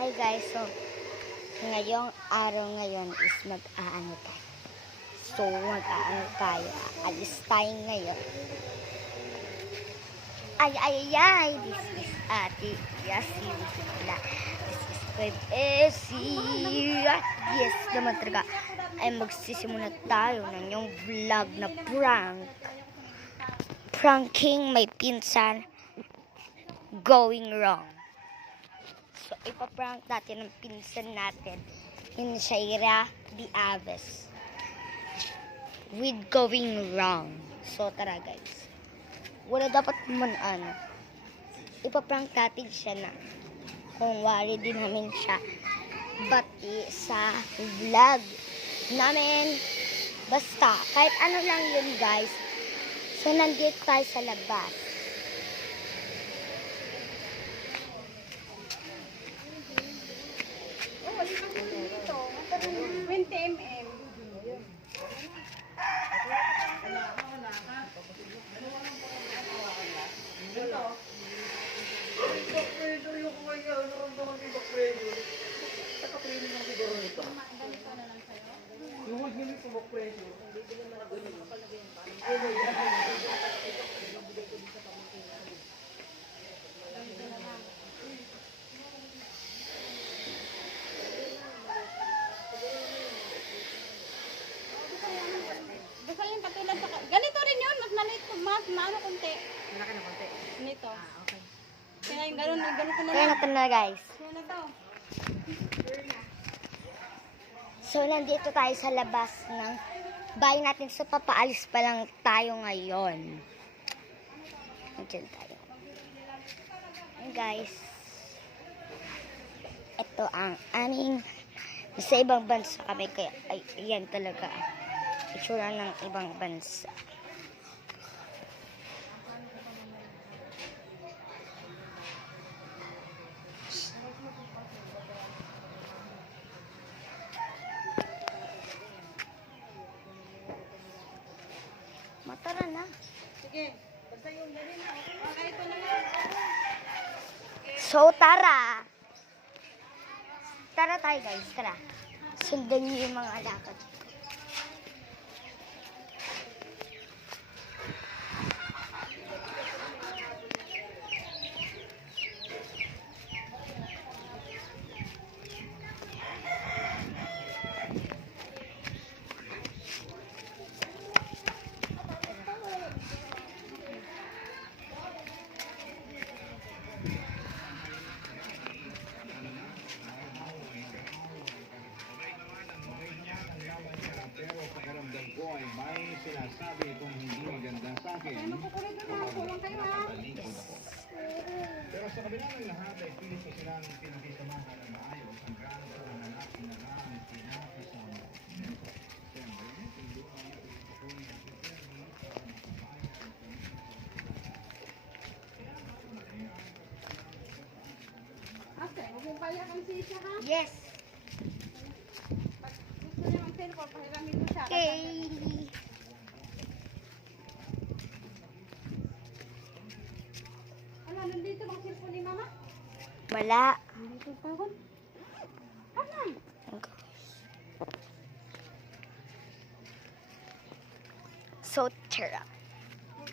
Hi guys, so ngayong araw ngayon is mag-aano tayo. So mag-aano tayo, alis tayo ngayon. Ay, this is Ate Yasi. This is Web Essie. Yes naman talaga, ay magsisimula tayo ng yung vlog na prank. Pranking may pinsan going wrong. So, ipaprank natin ang pinsan natin in Shaira Diaves with going wrong. So, tara guys. Wala dapat man ano. Ipaprank natin siya na kung wari din namin siya bati sa vlog namin. Basta, kahit ano lang yun guys. So, nandito tayo sa labas. 20 mm. Basta yung katulad sa... Ganito rin yun. Mas maliit ko. Mas maano konti. Malaki na konti. Nito. Okay. Kaya yung ganun ko na Kaya lang. natin na guys. Kaya na to. So, nandito tayo sa labas ng bahay natin. So, papaalis pa lang tayo ngayon. Nandiyan tayo. And guys, ito ang aming sa ibang bansa kami. Kaya, ay, yan talaga. Itsura ng ibang bansa. Matara na. Sige. Basta yung ganun na. Okay, ito na lang. So, tara. Tara tayo guys, tara. Sundan niyo yung mga alakad. Pero pakiramdam ko ay may sinasabi itong hindi maganda sa akin. Kaya makukulit na mga tulong kayo ha. Talikod ako. Pero sa kabila ng lahat ay pilit ko silang pinakisamahan ng maayos ang grado ng lalaki na lang pinakisama. Siyempre, hindi ko ang itutuloy ang siyempre sa kabayan. Ate, huwag mong payak ang sisa ha. Yes. Pag gusto niya mag-cellphone, pahiramin mo siya. Okay. Ano, nandito bang cellphone ni mama? Wala. Nandito pa ako. Ano? So, tara.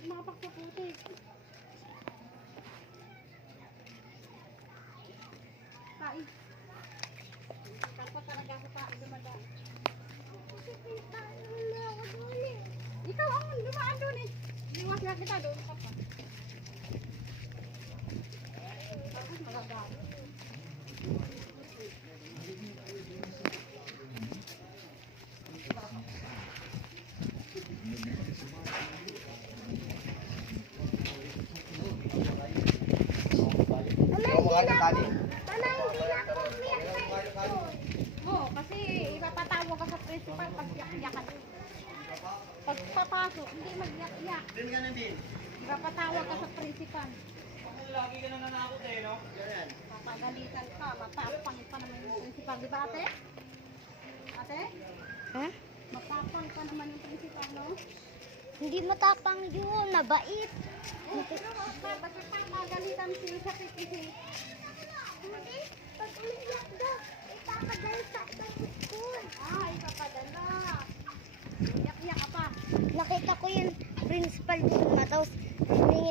Mga pagkaputi. Kain. Dapat talaga ako kain dumadaan. Ikaw ang dumaan doon eh. Iwas lang kita doon ka pa. Bakit magagawa? Oo, kasi ipapatawa ka sa principal pag yak-yakan. Pag papasok, hindi mag-yak-yak. Din ka na din. Ipapatawa ka sa principal. Lagi ka na nanakot eh, no? Ganyan. Papagalitan ka, mapapang pa naman yung principal. Di ba ate? Ate? Huh? Mapapang pa naman yung principal, no? Hindi matapang yun. Mabait. Pero basta pagkagalitan si sa PPC.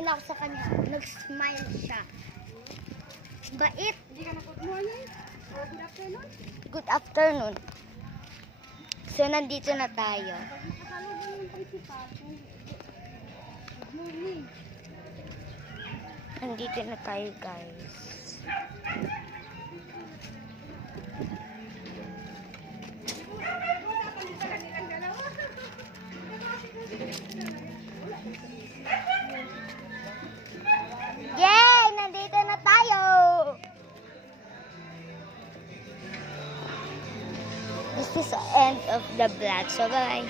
na ako sa kanya. Nag-smile siya. Bait. Hindi ka na good morning. O good afternoon. Good afternoon. So, nandito na tayo. Pag nakasalubong yung principal, good morning. Nandito na tayo, guys. Yay! Nandito na tayo! This is the end of the vlog. So, bye!